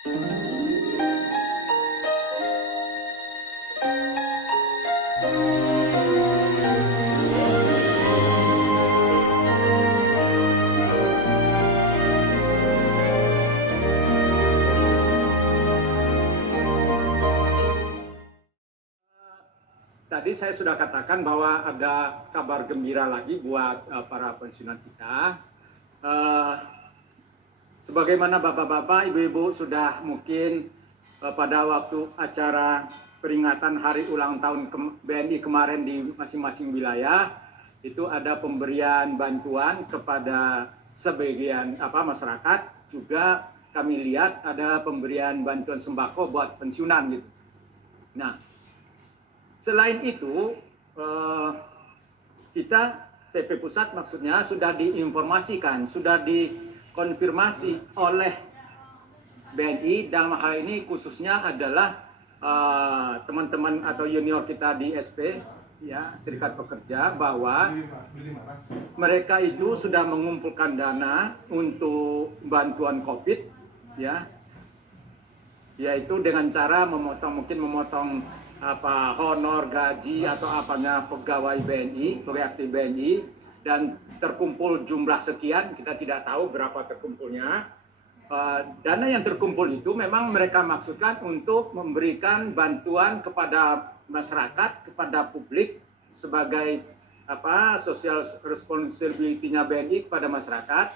Tadi saya sudah katakan bahwa ada kabar gembira lagi buat para pensiunan kita. Sebagaimana bapak-bapak, ibu-ibu sudah mungkin pada waktu acara peringatan hari ulang tahun BNI kemarin di masing-masing wilayah, itu ada pemberian bantuan kepada sebagian masyarakat. Juga kami lihat ada pemberian bantuan sembako buat pensiunan gitu. Nah, selain itu, kita TP Pusat maksudnya sudah diinformasikan, sudah dikonfirmasi oleh BNI, dalam hal ini khususnya adalah teman-teman atau junior kita di SP, ya, Serikat Pekerja, bahwa mereka itu sudah mengumpulkan dana untuk bantuan COVID, ya, yaitu dengan cara mungkin memotong honor, gaji atau apanya pegawai BNI, pegawai aktif BNI, dan terkumpul jumlah sekian, kita tidak tahu berapa terkumpulnya. Dana yang terkumpul itu memang mereka maksudkan untuk memberikan bantuan kepada masyarakat, kepada publik sebagai social responsibility-nya BNI kepada masyarakat,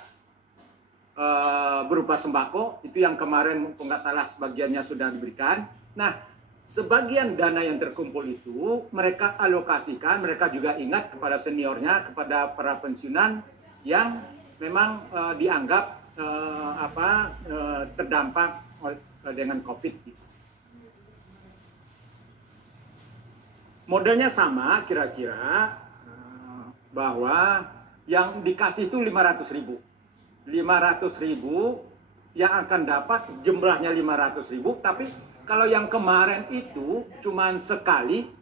berupa sembako, itu yang kemarin nggak salah sebagiannya sudah diberikan. Nah, sebagian dana yang terkumpul itu mereka alokasikan, mereka juga ingat kepada seniornya, kepada para pensiunan yang memang dianggap terdampak dengan COVID. Modelnya sama kira-kira, bahwa yang dikasih itu 500.000. 500.000 yang akan dapat jumlahnya 500.000, tapi kalau yang kemarin itu cuma sekali,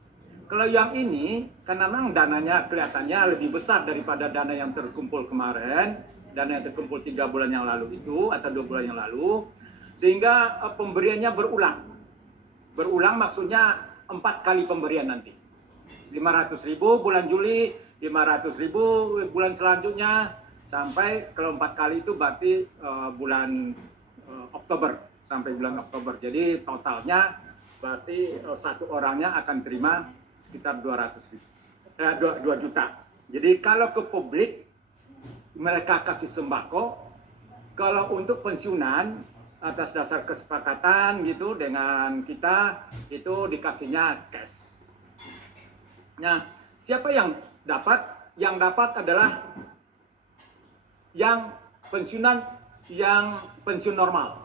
kalau yang ini karena memang dananya kelihatannya lebih besar daripada dana yang terkumpul kemarin, dana yang terkumpul 3 bulan yang lalu itu atau 2 bulan yang lalu, sehingga pemberiannya berulang. Berulang maksudnya 4 kali pemberian nanti. 500.000 bulan Juli, 500.000 bulan selanjutnya, sampai kalau 4 kali itu berarti bulan Oktober. Sampai bulan Oktober. Jadi totalnya berarti satu orangnya akan terima sekitar 2 juta. Jadi kalau ke publik mereka kasih sembako, kalau untuk pensiunan atas dasar kesepakatan gitu dengan kita itu dikasihnya cash. Nah, siapa yang dapat? Yang dapat adalah yang pensiunan yang pensiun normal.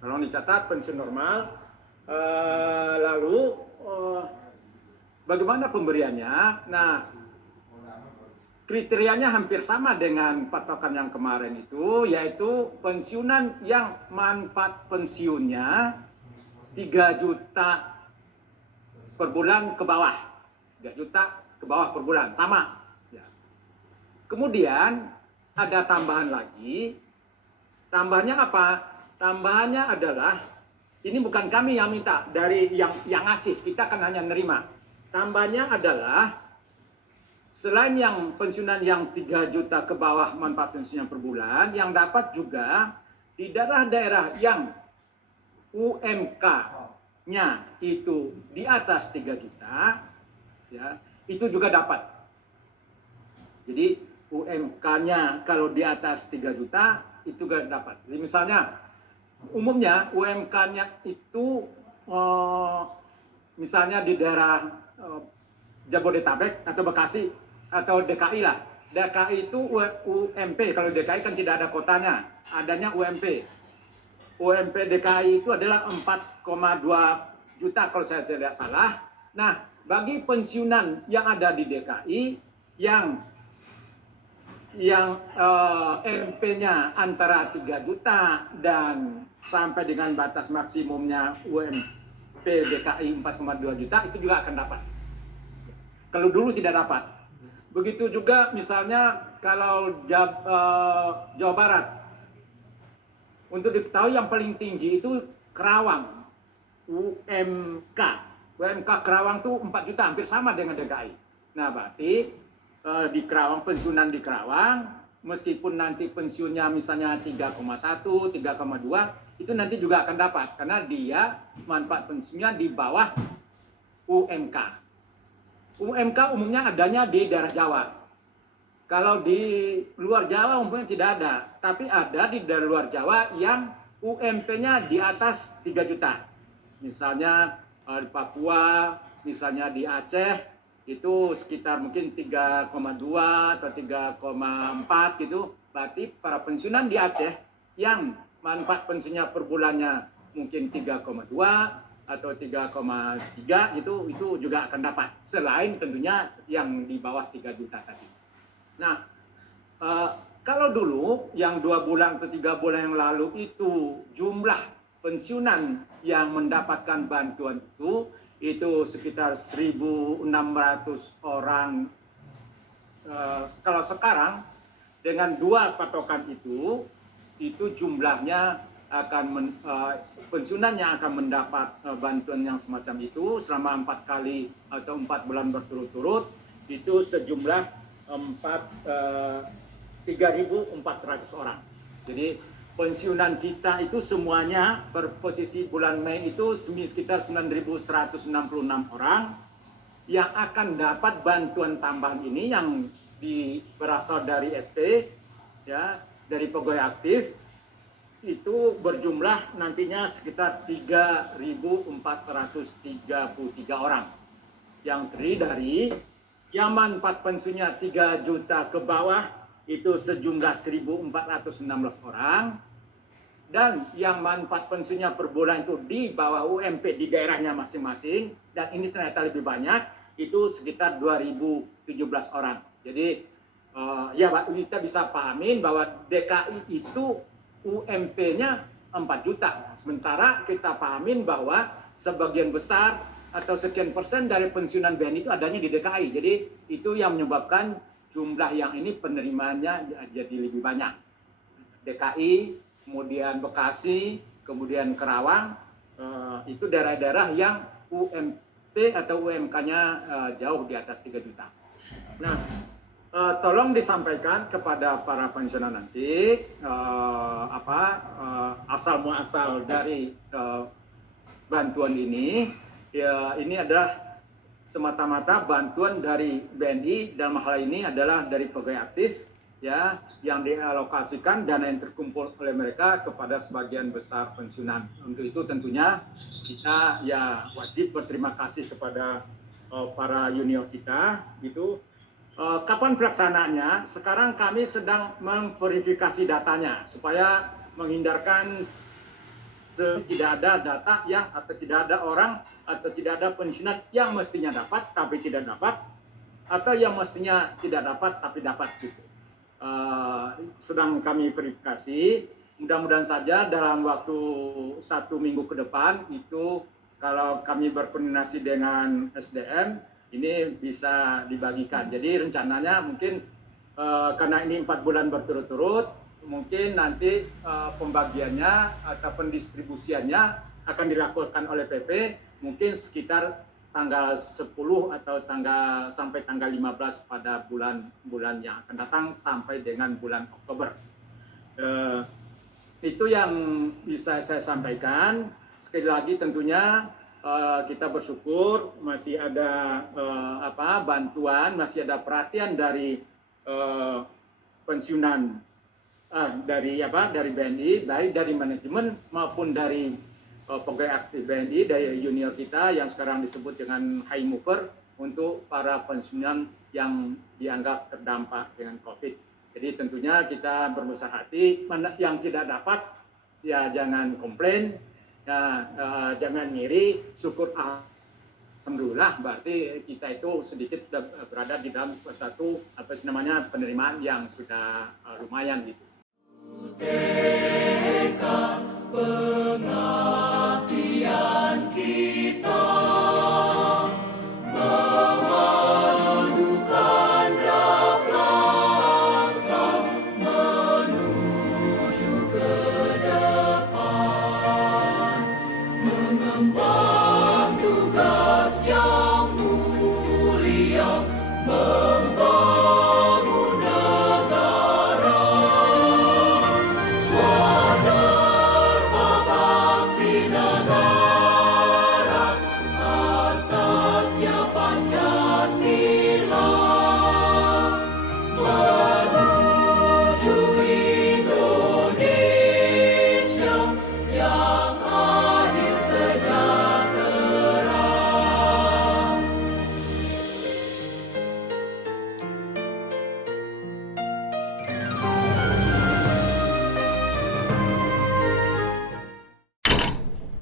Kalau dicatat pensiun normal, lalu bagaimana pemberiannya? Nah, kriterianya hampir sama dengan patokan yang kemarin itu, yaitu pensiunan yang manfaat pensiunnya 3 juta per bulan ke bawah. 3 juta ke bawah per bulan, sama. Ya. Kemudian ada tambahan lagi. Tambahannya apa? Tambahannya adalah, ini bukan kami yang minta, dari yang ngasih, kita kan hanya nerima. Tambahannya adalah, selain yang pensiunan yang 3 juta ke bawah manfaat pensiunnya per bulan, yang dapat juga di daerah-daerah yang UMK-nya itu di atas 3 juta, ya, itu juga dapat. Jadi UMK-nya kalau di atas 3 juta, itu juga dapat. Jadi misalnya, umumnya UMK-nya itu misalnya di daerah Jabodetabek atau Bekasi atau DKI lah. DKI itu UMP, kalau DKI kan tidak ada kotanya, adanya UMP. UMP DKI itu adalah 4,2 juta kalau saya tidak salah. Nah, bagi pensiunan yang ada di DKI yang MP-nya antara 3 juta dan sampai dengan batas maksimumnya UMP DKI 4,2 juta, itu juga akan dapat. Kalau dulu tidak dapat. Begitu juga misalnya kalau Jawa Barat. Untuk diketahui yang paling tinggi itu Kerawang, UMK. UMK Kerawang tuh 4 juta, hampir sama dengan DKI. Nah, berarti di Kerawang, pensiunan di Kerawang, meskipun nanti pensiunnya misalnya 3,1, 3,2, itu nanti juga akan dapat. Karena dia manfaat pensiunnya di bawah UMK. UMK umumnya adanya di daerah Jawa. Kalau di luar Jawa umumnya tidak ada, tapi ada di daerah luar Jawa yang UMP-nya di atas 3 juta. Misalnya di Papua, misalnya di Aceh, itu sekitar mungkin 3,2 atau 3,4 gitu. Berarti para pensiunan di Aceh yang manfaat pensiunnya per bulannya mungkin 3,2 atau 3,3 gitu, itu juga akan dapat. Selain tentunya yang di bawah 3 juta tadi. Nah, kalau dulu yang 2 bulan atau 3 bulan yang lalu itu jumlah pensiunan yang mendapatkan bantuan itu sekitar 1.600 orang. Kalau sekarang dengan 2 patokan itu jumlahnya akan pensiunan yang akan mendapat bantuan yang semacam itu selama 4 kali atau 4 bulan berturut-turut itu sejumlah 3.400 orang. Jadi pensiunan kita itu semuanya berposisi bulan Mei itu sekitar 9.166 orang yang akan dapat bantuan tambahan ini yang berasal dari SP, ya, dari pegawai aktif itu berjumlah nantinya sekitar 3.433 orang yang terdiri dari yang manfaat pensiunnya 3 juta ke bawah itu sejumlah 1.416 orang, dan yang manfaat pensiunnya per bulan itu di bawah UMP di daerahnya masing-masing, dan ini ternyata lebih banyak, itu sekitar 2.017 orang. Jadi ya Pak, kita bisa pahamin bahwa DKI itu UMP-nya 4 juta, sementara kita pahamin bahwa sebagian besar atau sekian persen dari pensiunan BNI itu adanya di DKI. Jadi itu yang menyebabkan jumlah yang ini penerimaannya jadi lebih banyak. DKI, kemudian Bekasi, kemudian Kerawang, itu daerah-daerah yang UMP atau UMK-nya jauh di atas 3 juta. Nah, tolong disampaikan kepada para pensiunan nanti asal muasal dari bantuan ini. Ya, ini adalah semata-mata bantuan dari BNI, dalam hal ini adalah dari pegawai aktif, ya, yang dialokasikan dana yang terkumpul oleh mereka kepada sebagian besar pensiunan. Untuk itu tentunya kita ya wajib berterima kasih kepada para junior kita. Itu kapan pelaksanaannya? Sekarang kami sedang memverifikasi datanya supaya menghindarkan tidak ada data yang atau tidak ada orang atau tidak ada pensiunan yang mestinya dapat tapi tidak dapat, atau yang mestinya tidak dapat tapi dapat gitu. Sedang kami verifikasi. Mudah-mudahan saja dalam waktu 1 minggu ke depan itu kalau kami berkoordinasi dengan SDM ini bisa dibagikan. Jadi rencananya mungkin karena ini 4 bulan berturut-turut, mungkin nanti pembagiannya atau pendistribusiannya akan dilakukan oleh PP mungkin sekitar tanggal 10 atau sampai tanggal 15 pada bulan yang akan datang sampai dengan bulan Oktober. Itu yang bisa saya sampaikan. Sekali lagi tentunya kita bersyukur masih ada bantuan, masih ada perhatian dari pensiunan dari BNI, baik dari manajemen maupun dari pegawai aktif BNI, dari junior kita yang sekarang disebut dengan high mover untuk para pensiunan yang dianggap terdampak dengan COVID. Jadi tentunya kita berbesar hati, yang tidak dapat ya jangan komplain, ya, jangan ngiri, syukur alhamdulillah berarti kita itu sedikit sudah berada di dalam satu penerimaan yang sudah lumayan gitu. Merdeka!